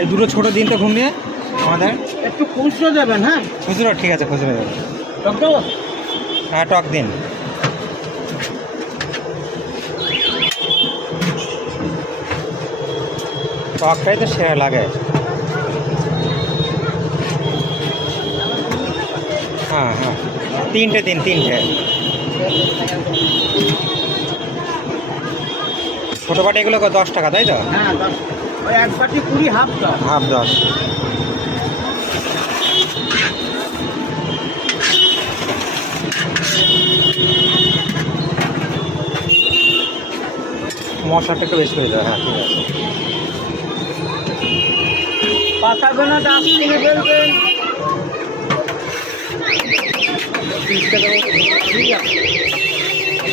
এই দুটো ছোটো দিন তো ঘুমিয়ে আমাদের একটু খুচরো দেবেন। হ্যাঁ, খুচরো ঠিক আছে, খুচরো দেবেন। টক দেবো? হ্যাঁ, টক দিন। টকটাই তো সেরা লাগে। হ্যাঁ হ্যাঁ, তিনটে দিন, তিনটে। ছোটো বাটি এগুলো 10 টাকা, তাই তো? হ্যাঁ, 10। ওই 1 বাটি 20, হাফ 10। হাফ 10। মশলাটা একটু বেশি করে দেবে। হ্যাঁ, ঠিক আছে। পাকাবে না, ডাব থেকে ফেলবেন। 30 টাকা। ঠিক আছে।